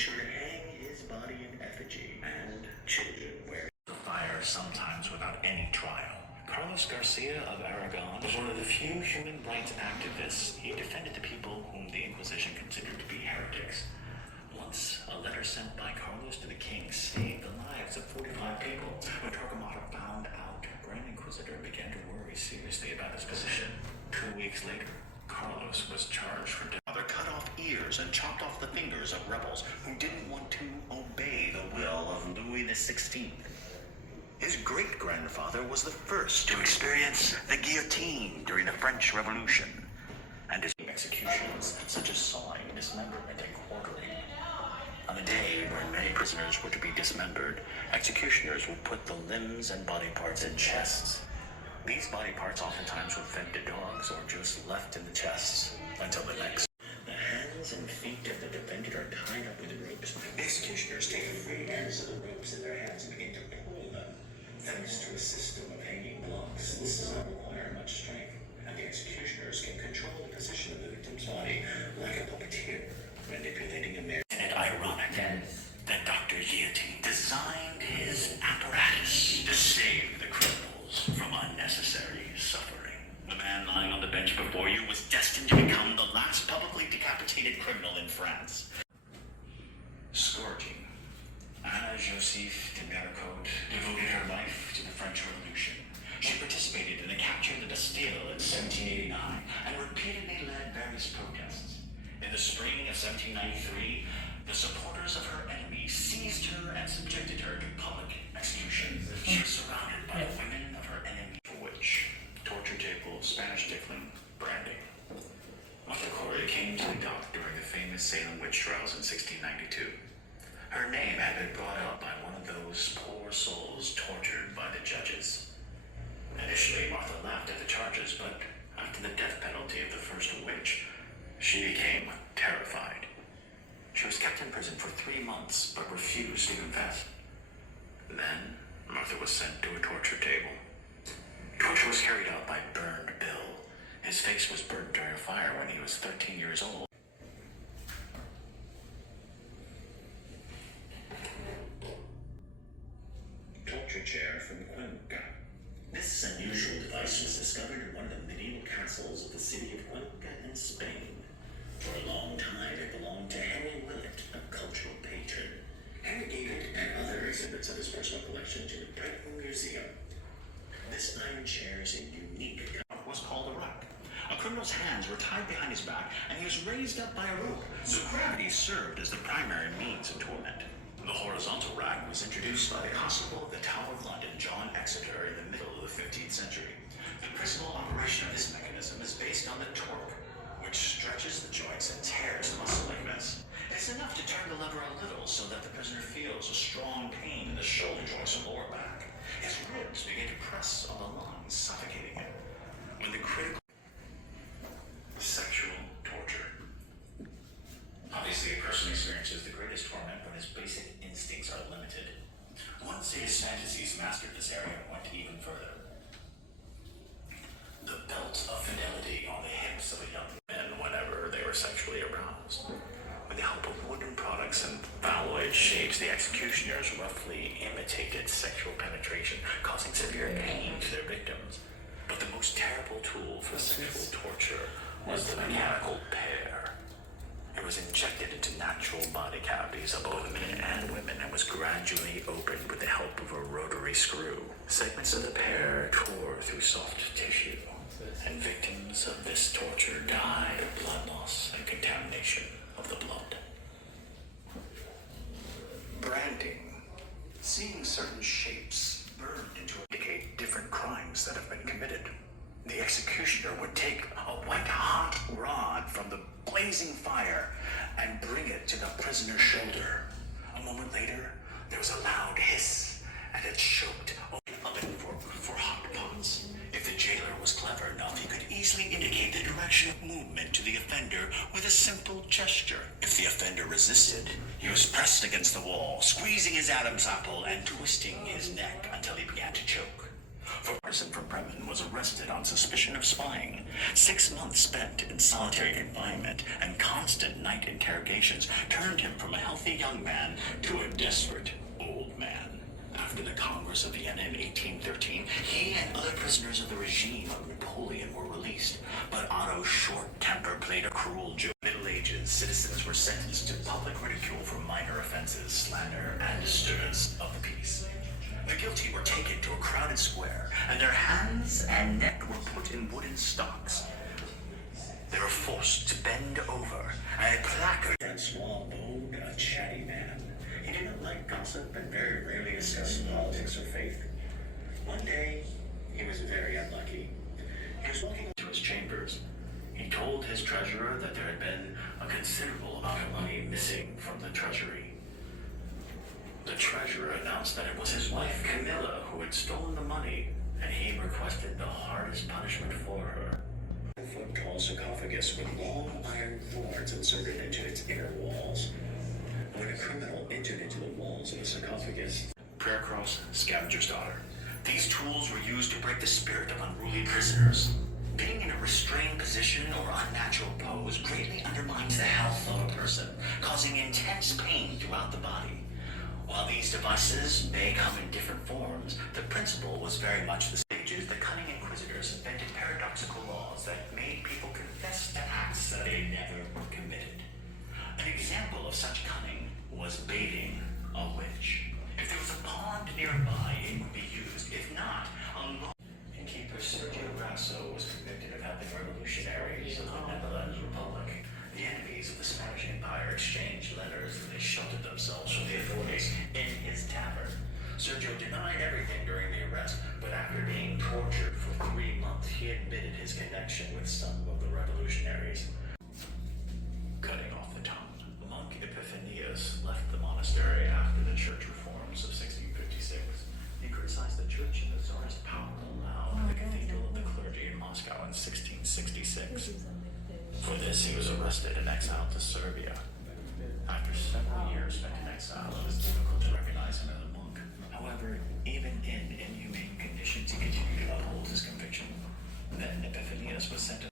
sure to hang his body in effigy, and children wear the fire sometimes without any trial. Carlos Garcia of Aragon was one of the few human rights activists. He defended the people whom the Inquisition considered to be heretics. Once, a letter sent by Carlos to the king saved the lives of 45 people. When Torquemada found out, Grand Inquisitor began to worry seriously about his position. 2 weeks later, Carlos was charged for death. Father cut off ears and chopped off the fingers of rebels who didn't want to obey the will of Louis XVI. His great-grandfather was the first to experience the guillotine during the French Revolution, and his executions, such as sawing, dismemberment, and quartering. On a day when many prisoners were to be dismembered, executioners would put the limbs and body parts in chests. These body parts oftentimes were fed to dogs or just left in the chests until the next. The hands and feet of the defendant are tied up with ropes. The executioners take free ends of the ropes in their hands and begin to pull them. Thanks to a system of hanging blocks, this does not require much strength, and the executioners can control the position of the victim's body like a puppeteer, manipulating a man. Isn't it ironic that Dr. Guillotine designed his apparatus to save the criminals from unnecessary suffering? The man lying on the bench before you was destined to become the last publicly decapitated criminal in France. Scourging. Anna Joseph de Méricourt devoted her life to the French Revolution. She participated in the capture of the Bastille in 1789 and repeatedly led various protests. In the spring of 1793, the supporters of her enemy seized her and subjected her to public execution. She was surrounded by the women of her enemy, for which torture tables, Spanish tickling, branding. Martha Corey came to the dock during the famous Salem witch trials in 1692. Her name had been brought up by one of those poor souls tortured by the judges. Initially, Martha laughed at the charges, but after the death penalty of the first witch, she became terrified. She was kept in prison for 3 months, but refused to confess. Then, Martha was sent to a torture table. Torture was carried out by Burned Bill. His face was burnt during a fire when he was 13 years old. Torture chair from Cuenca. This unusual device was discovered in one of the medieval castles of the city of Cuenca in Spain. For a long time, it belonged to Henry Willett, a cultural patron. Henry gave it and other exhibits of his personal collection to the Brighton Museum. This iron chair is a unique was called a rack. A criminal's hands were tied behind his back, and he was raised up by a rope, so gravity served as the primary means of torment. The horizontal rack was introduced by the Constable of the Tower of London, John Exeter, in the middle of the 15th century. The principal operation of this mechanism is based on the torque, which stretches the joints and tears the muscle like this. It's enough to turn the lever a little so that the prisoner feels a strong pain in the shoulder joints and lower back. His ribs begin to press on the lungs, suffocating him. When the critical sexual torture. Obviously, a person experiences the greatest torment when his basic instincts are limited. Once his fantasies mastered this area and went even further. The belt of fidelity on the hips of a young man whenever they were sexually aroused. With the help of wooden products and phalloid shapes, the executioners roughly imitated sexual penetration, causing severe pain to their victims. But the most terrible tool for sexual torture was the mechanical pear. It was injected into natural body cavities of both men and women and was gradually opened with the help of a rotary screw. Segments of the pear tore through soft tissue, and victims of this torture died of blood loss and contamination of the blood. Branding. Seeing certain shapes burned into indicate different crimes that have been committed. The executioner would take a white-hot rod from the blazing fire and bring it to the prisoner's shoulder. A moment later, there was a loud hiss, and it choked oven for hot pots. If the jailer was clever enough, he could easily indicate the direction of movement to the offender with a simple gesture. If the offender resisted, he was pressed against the wall, squeezing his Adam's apple and twisting his neck until he began to choke. A person from Bremen was arrested on suspicion of spying. 6 months spent in solitary confinement and constant night interrogations turned him from a healthy young man to a desperate old man. After the Congress of Vienna in 1813, he and other prisoners of the regime of Napoleon were released, but Otto's short temper played a cruel joke. Middle Ages, citizens were sentenced to public ridicule for minor offenses, slander, and disturbance of the peace. The guilty were taken to a crowded square, and their hands and neck were put in wooden stocks. They were forced to bend over, and a placard. Small-boned, a chatty man. He did not like gossip and very rarely discussed politics or faith. One day, he was very unlucky. He was walking into his chambers. He told his treasurer that there had been a considerable amount of money missing from the treasury. The treasurer announced that it was his wife Camilla who had stolen the money, and he requested the hardest punishment for her. A foot-tall sarcophagus with long iron thorns inserted into its inner walls. When a criminal entered into the walls of the sarcophagus, prayer cross, scavenger's daughter. These tools were used to break the spirit of unruly prisoners. Being in a restrained position or unnatural pose greatly undermines the health of a person, causing intense pain throughout the body. While these devices may come in different forms, the principle was very much the same. The cunning inquisitors invented paradoxical laws that made people confess to acts that they never committed. An example of such cunning was baiting a witch. If there was a pond nearby, it would be used. If not, innkeeper Sergio Grasso was convicted of helping revolutionaries of the Netherlands Republic. The enemies of the Spanish Empire exchanged letters and they sheltered themselves from the authorities in his tavern. Sergio denied everything during the arrest, but after being tortured for 3 months, he admitted his connection with some of the revolutionaries. Cutting off the tongue. Monk Epiphanius left the monastery after the church reforms of 1656. He criticized the church and the Tsarist power allowed in the cathedral of the clergy in Moscow in 1666. For this, he was arrested and exiled to Serbia. After several years spent in exile, it was difficult to recognize him as a monk. However, even in inhumane conditions, he continued to uphold his conviction. Then Epiphanius was sent to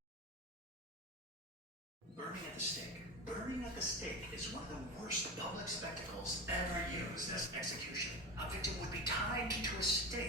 burning at the stake. Burning at the stake is one of the worst public spectacles ever used as execution. A victim would be tied to a stake